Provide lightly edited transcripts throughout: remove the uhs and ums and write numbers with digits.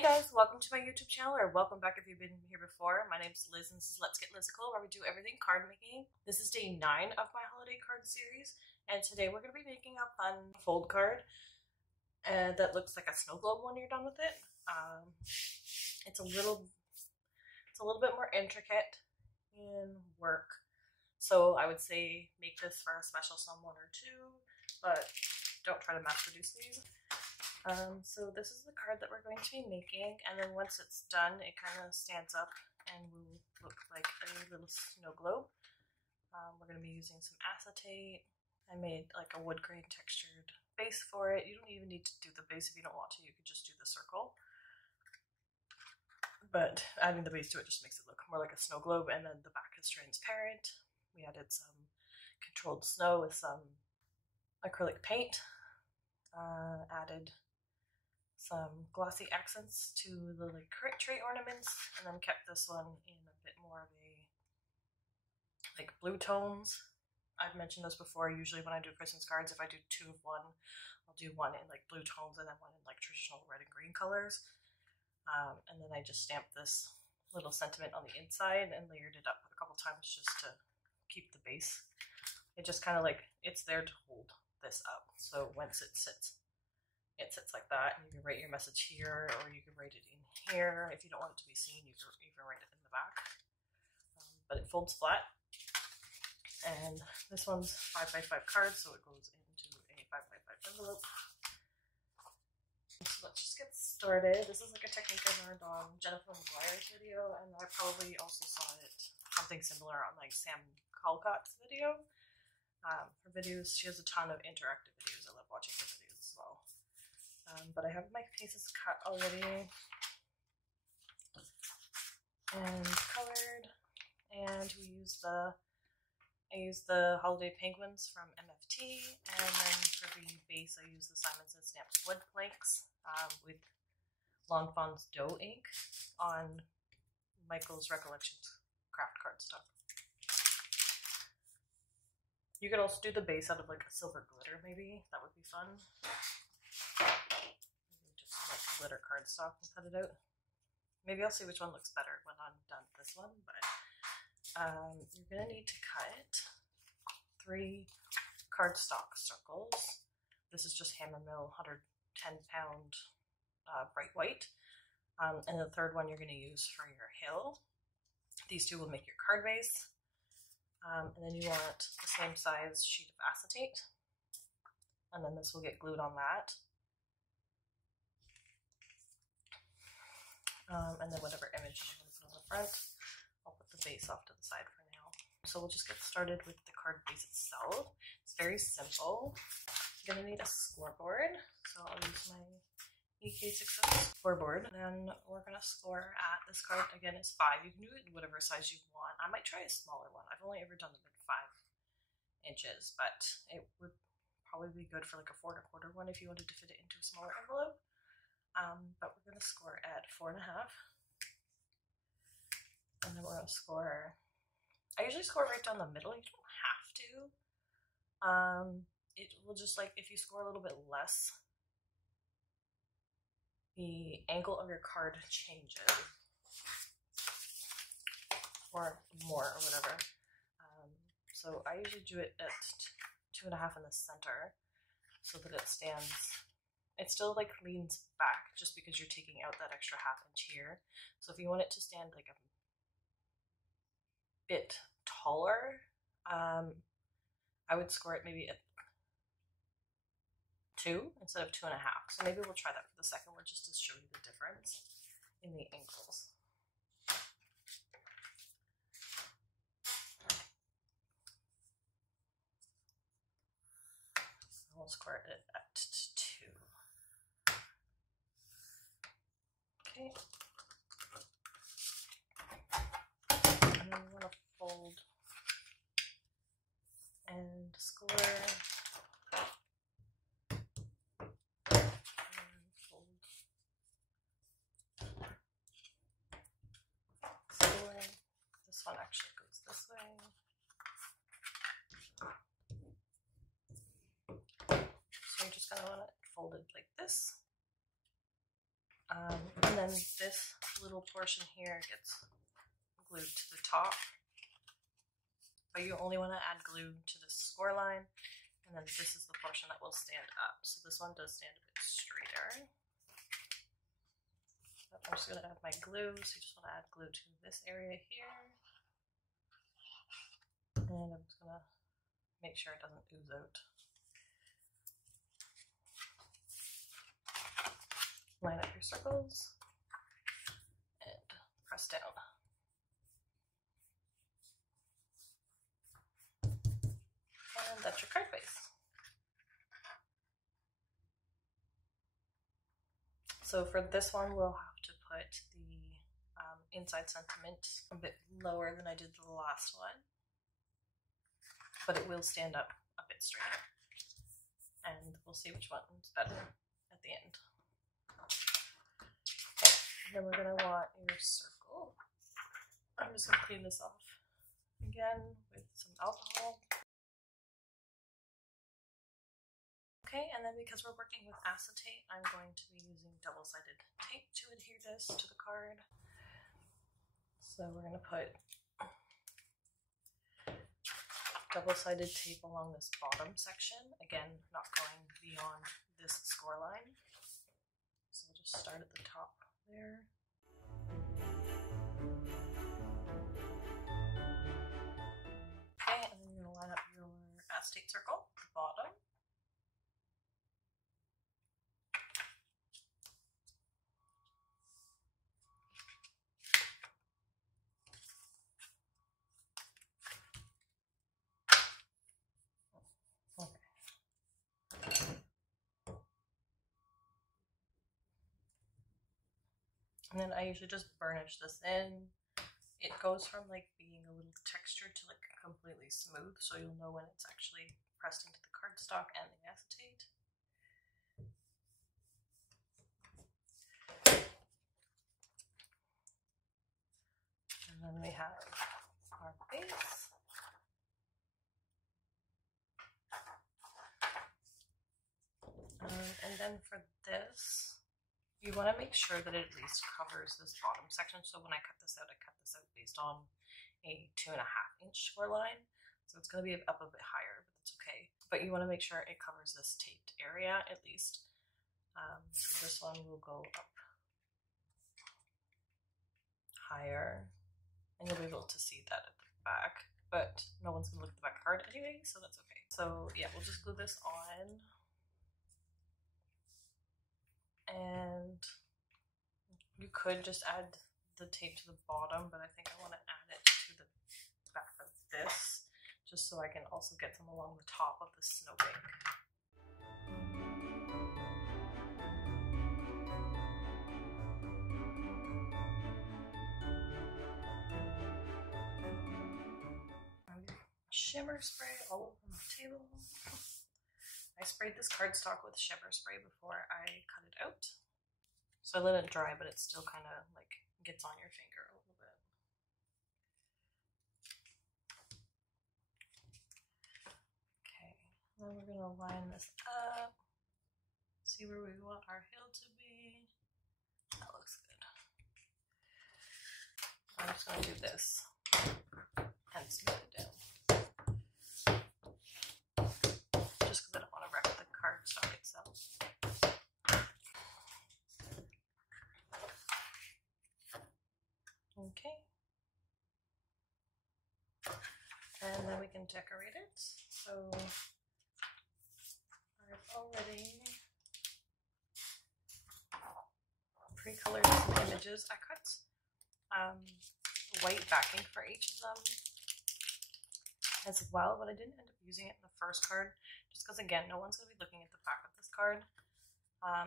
Hey guys, welcome to my YouTube channel, or welcome back if you've been here before. My name's Liz and this is Let's Get Lizical, where we do everything card making. This is day 9 of my holiday card series, and today we're going to be making a fun fold card that looks like a snow globe when you're done with it. It's a little bit more intricate in work, so I would say make this for a special someone or two, but don't try to mass produce these. So this is the card that we're going to be making, and then once it's done, it kind of stands up and will look like a little snow globe. We're going to be using some acetate. I made like a wood grain textured base for it. You don't even need to do the base if you don't want to. You could just do the circle. But adding the base to it just makes it look more like a snow globe, and then the back is transparent. We added some controlled snow with some acrylic paint. Added some glossy accents to the like tray ornaments, and then kept this one in a bit more of a like blue tones. I've mentioned this before. Usually when I do Christmas cards, if I do 2 of one, I'll do one in like blue tones and then one in like traditional red and green colors. And then I just stamped this little sentiment on the inside and layered it up a couple times just to keep the base. It just kind of like, it's there to hold this up. So once it sits like that, and you can write your message here, or you can write it in here. If you don't want it to be seen, you can write it in the back. But it folds flat, and this one's 5x5 cards, so it goes into a 5x5 envelope. So let's just get started. This is like a technique I learned on Jennifer McGuire's video, and I probably also saw it something similar on like Sam Colcott's video. Her videos, she has a ton of interactive videos. I love watching her videos as well. But I have my pieces cut already and colored, and I used the holiday penguins from MFT, and then for the base I used the Simon Says Stamped wood planks with Lawn Fawn's dough ink on Michael's Recollections craft cardstock. You could also do the base out of like a silver glitter, maybe. That would be fun. Just some like glitter cardstock and cut it out. Maybe I'll see which one looks better when I'm done with this one, but you're gonna need to cut 3 cardstock circles. This is just Hammer Mill 110-pound bright white. And the third one you're gonna use for your hill. These 2 will make your card base. And then you want the same size sheet of acetate, and then this will get glued on that. And then whatever image you want to put on the front, I'll put the base off to the side for now. So we'll just get started with the card base itself. It's very simple. You're going to need a scoreboard, so I'll use my EK6 scoreboard. Then we're going to score at this card. Again, it's 5. You can do it in whatever size you want. I might try a smaller one. I've only ever done them in 5 inches, but it would probably be good for like a 4 1/4 one if you wanted to fit it into a smaller envelope. But we're going to score at 4.5. And then we're going to score, I usually score right down the middle. You don't have to. It will just like, if you score a little bit less, the angle of your card changes, or more, or whatever. So I usually do it at 2.5 in the center, so that it stands. It still like leans back, just because you're taking out that extra 1/2 inch here. So if you want it to stand like a bit taller, I would score it maybe at 2 instead of 2.5. So maybe we'll try that for the second one, just to show you the difference in the angles. We'll score it at 2. Okay. And then we want to fold and score. This one actually goes this way. So you're just going to want it folded like this. And then this little portion here gets glued to the top. But you only want to add glue to the score line, and then this is the portion that will stand up. So this one does stand a bit straighter. But I'm just going to add my glue, so you just want to add glue to this area here. And I'm just going to make sure it doesn't ooze out. Line up your circles and press down. And that's your card base. So for this one, we'll have to put the inside sentiment a bit lower than I did the last one, but it will stand up a bit straighter. And we'll see which one's better at the end. Okay, then we're going to want your circle. I'm just going to clean this off again with some alcohol. Okay, and then because we're working with acetate, I'm going to be using double-sided tape to adhere this to the card. So we're going to put double-sided tape along this bottom section, again, not going beyond this score line. So we'll just start at the top there. Okay, and then you're going to line up your acetate circle at the bottom. And then I usually just burnish this in. It goes from like being a little textured to like completely smooth, so you'll know when it's actually pressed into the cardstock and the acetate. And then we have our base. And then for this, you want to make sure that it at least covers this bottom section. So when I cut this out based on a 2.5-inch score line. So it's going to be up a bit higher, but that's okay. But you want to make sure it covers this taped area at least. So this one will go up higher, and you'll be able to see that at the back. But no one's going to look at the back card anyway, so that's okay. So yeah, we'll just glue this on. And you could just add the tape to the bottom, but I think I want to add it to the back of this, just so I can also get some along the top of the snowbank. Shimmer spray all over the table. I sprayed this cardstock with shimmer spray before I cut it out. So I let it dry, but it still kind of like gets on your finger a little bit. Okay, then we're gonna line this up. See where we want our hill to be. That looks good. I'm just gonna do this and smooth it down. Just because I don't want to wreck the cardstock itself. Okay. And then we can decorate it. So I've already pre-colored some images. I cut white backing for each of them as well, but I didn't end up using it in the first card just because, again, no one's going to be looking at the back of this card.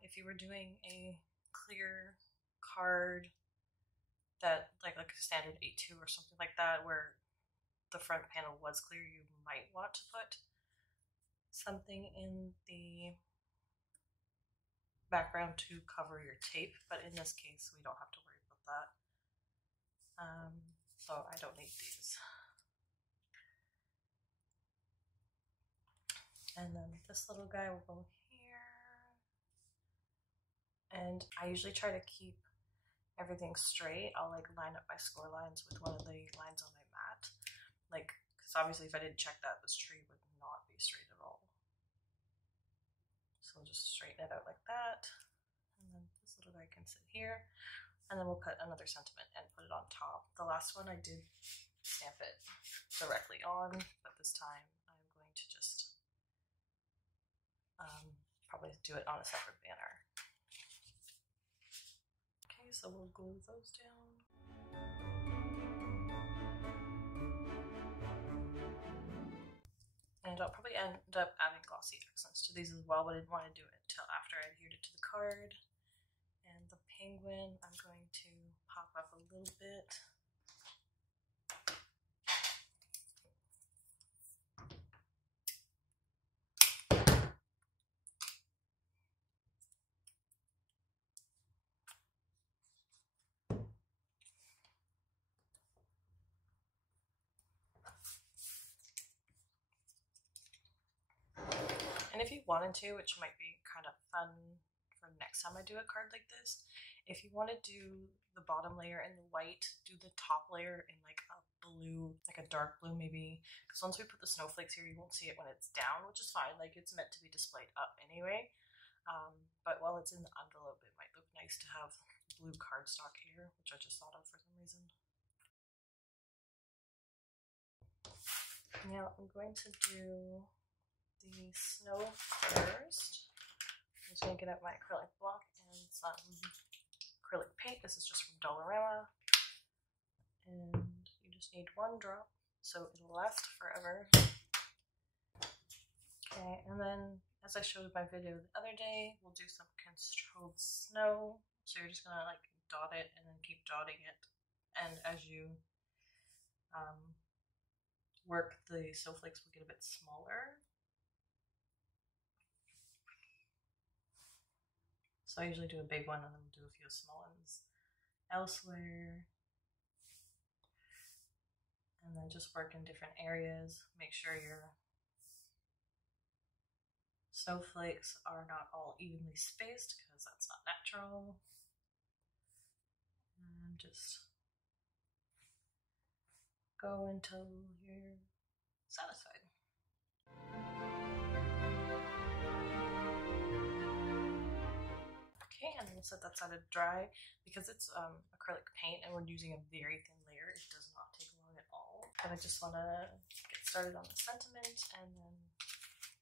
If you were doing a clear card that like a standard 8-2 or something like that where the front panel was clear, you might want to put something in the background to cover your tape, but in this case we don't have to worry about that. So I don't need these. And then this little guy will go here. And I usually try to keep everything straight. I'll like line up my score lines with one of the lines on my mat. Like, because obviously if I didn't check that, this tree would not be straight at all. So I'll just straighten it out like that. And then this little guy can sit here. And then we'll put another sentiment and put it on top. The last one I did stamp it directly on, but this time I'm going to just probably do it on a separate banner. Okay, so we'll glue those down. And I'll probably end up adding glossy accents to these as well, but I didn't want to do it until after I adhered it to the card. And the penguin, I'm going to pop up a little bit. And if you wanted to, which might be kind of fun for next time I do a card like this, if you want to do the bottom layer in the white, do the top layer in like a blue, like a dark blue maybe, because once we put the snowflakes here, you won't see it when it's down, which is fine, like it's meant to be displayed up anyway. But while it's in the envelope, it might look nice to have blue cardstock here, which I just thought of for some reason. Now I'm going to do the snow first. I'm just going to get out my acrylic block and some acrylic paint. This is just from Dollarama. And you just need one drop, so it'll last forever. Okay, and then as I showed in my video the other day, we'll do some controlled snow. So you're just going to like dot it and then keep dotting it. And as you work, the snowflakes will get a bit smaller. So I usually do a big one and then we'll do a few small ones elsewhere. And then just work in different areas. Make sure your snowflakes are not all evenly spaced because that's not natural. And just go until you're satisfied. Okay, and we'll set that side to dry. Because it's acrylic paint and we're using a very thin layer, it does not take long at all. But I just want to get started on the sentiment and then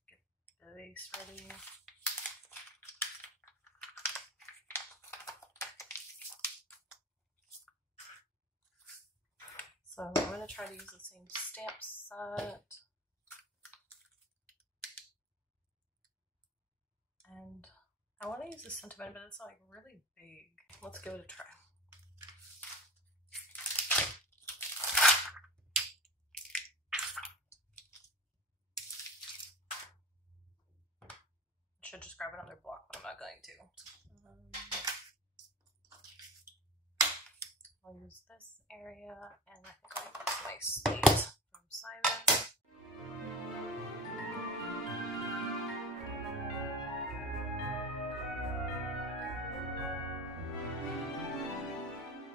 get the base ready. So I'm going to try to use the same stamp set. And I want to use this sentiment, but it's like really big. Let's give it a try. I should just grab another block, but I'm not going to. I'll use this area, and I think I'll use my slate from Simon.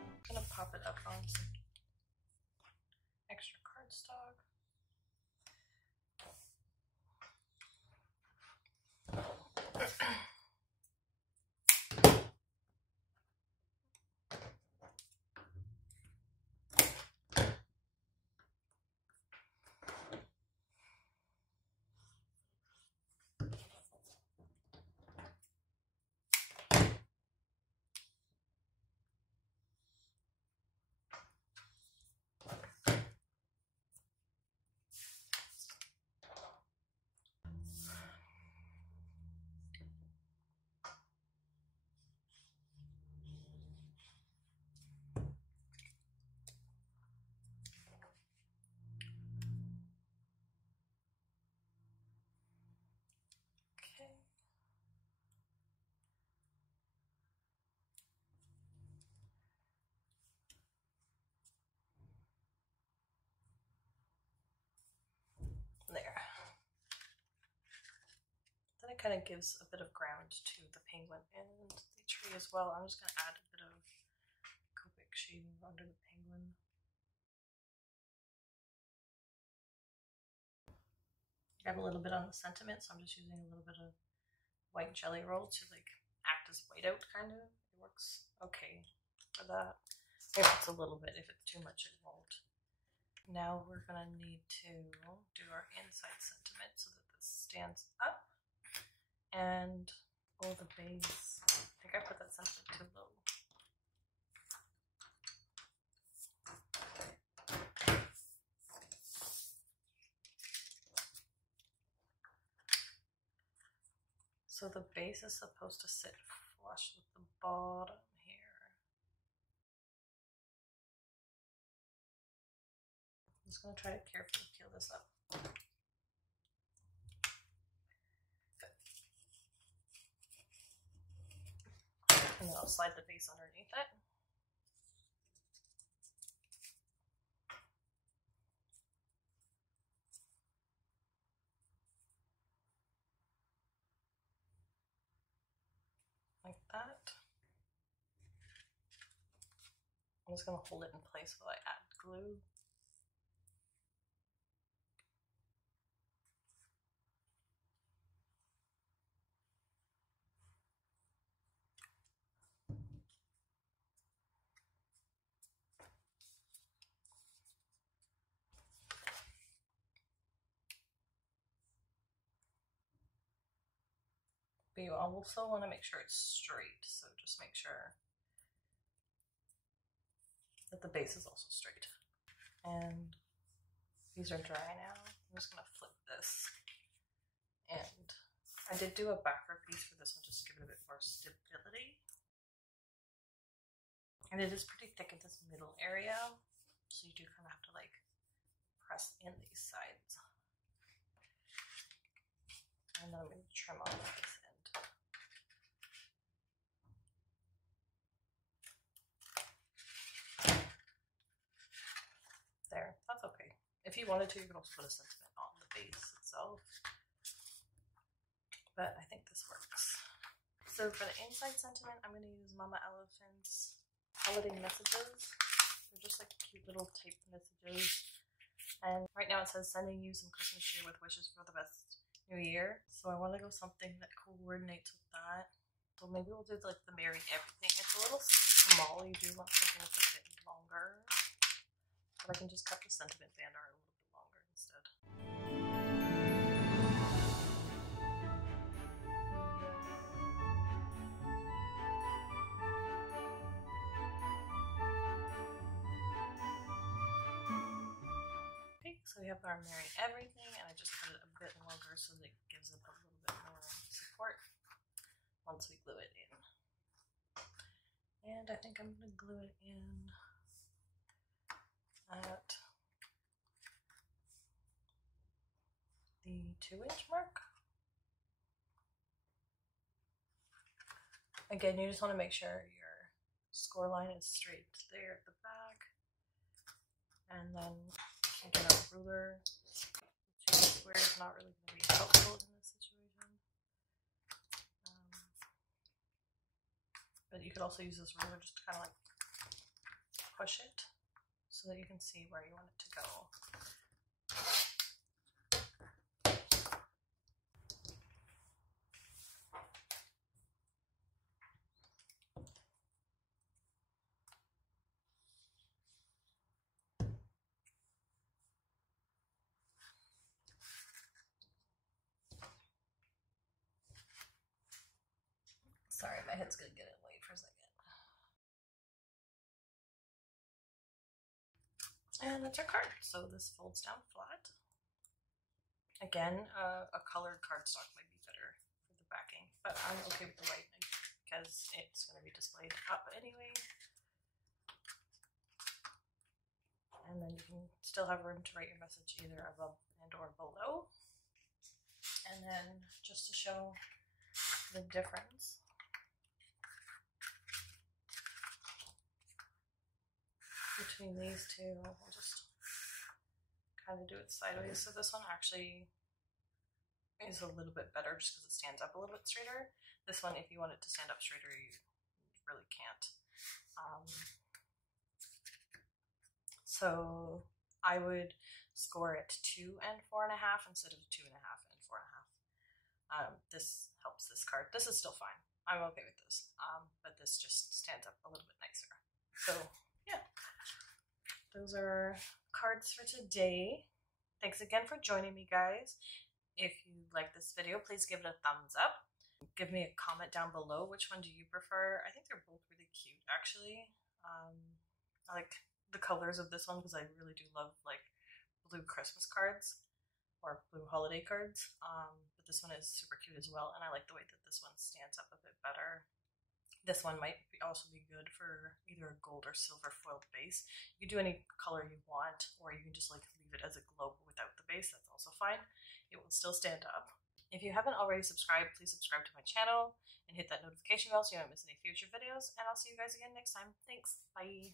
I'm gonna pop it up on some extra cardstock. There. Then it kind of gives a bit of ground to the penguin and the tree. tree as well. I'm just going to add a bit of Copic shading under the penguin. I have a little bit on the sentiment, so I'm just using a little bit of white jelly roll to like act as whiteout, kind of. It works okay for that. If it's a little bit, if it's too much, it won't. Now we're gonna need to do our inside sentiment so that this stands up. And the base. I think I put that sentiment too low. So the base is supposed to sit flush with the bottom here. I'm just going to try to carefully peel this up. And then I'll slide the base underneath it. Like that. I'm just going to hold it in place while I add glue. But you also want to make sure it's straight, so just make sure that the base is also straight. And these are dry now. I'm just going to flip this. And I did do a backer piece for this one just to give it a bit more stability. And it is pretty thick in this middle area, so you do kind of have to like press in these sides. And then I'm going to trim off this end. There, that's okay. If you wanted to, you could also put a sentiment on the base itself. But I think this works. So for the inside sentiment, I'm going to use Mama Elephant's holiday messages. They're just like cute little typed messages. And right now it says sending you some Christmas cheer with wishes for the best new year. So I want to go something that coordinates with that. So maybe we'll do like the Merry Everything. It's a little small. You do want something that's a bit longer. But I can just cut the sentiment band a little bit longer instead. Okay, so we have our Merry Everything, and I just cut it a bit longer so that it gives it a little bit more support once we glue it in. And I think I'm going to glue it in at the 2-inch mark. Again, you just want to make sure your score line is straight there at the back. And then get a ruler. 2 squares is not really going to be helpful in this situation. But you could also use this ruler just to kind of like push it so that you can see where you want it to go. Sorry, my head's gonna get in the way for a second. And that's our card. So this folds down flat. Again, a colored cardstock might be better for the backing, but I'm okay with the white because it's going to be displayed up anyway. And then you can still have room to write your message either above and or below. And then just to show the difference, between these two, I'll just kind of do it sideways. So this one actually is a little bit better just because it stands up a little bit straighter. This one, if you want it to stand up straighter, you really can't. So I would score it 2 and 4.5 instead of 2.5 and 4.5. This helps this card. This is still fine. I'm okay with this, but this just stands up a little bit nicer. So yeah, those are cards for today. Thanks again for joining me, guys. If you like this video, please give it a thumbs up. Give me a comment down below. Which one do you prefer? I think they're both really cute, actually. I like the colors of this one because I really do love like blue Christmas cards or blue holiday cards. But this one is super cute as well, and I like the way that this one stands up a bit better. This one might also be good for either a gold or silver foiled base. You can do any color you want, or you can just like leave it as a globe without the base. That's also fine. It will still stand up. If you haven't already subscribed, please subscribe to my channel and hit that notification bell so you don't miss any future videos. And I'll see you guys again next time. Thanks. Bye.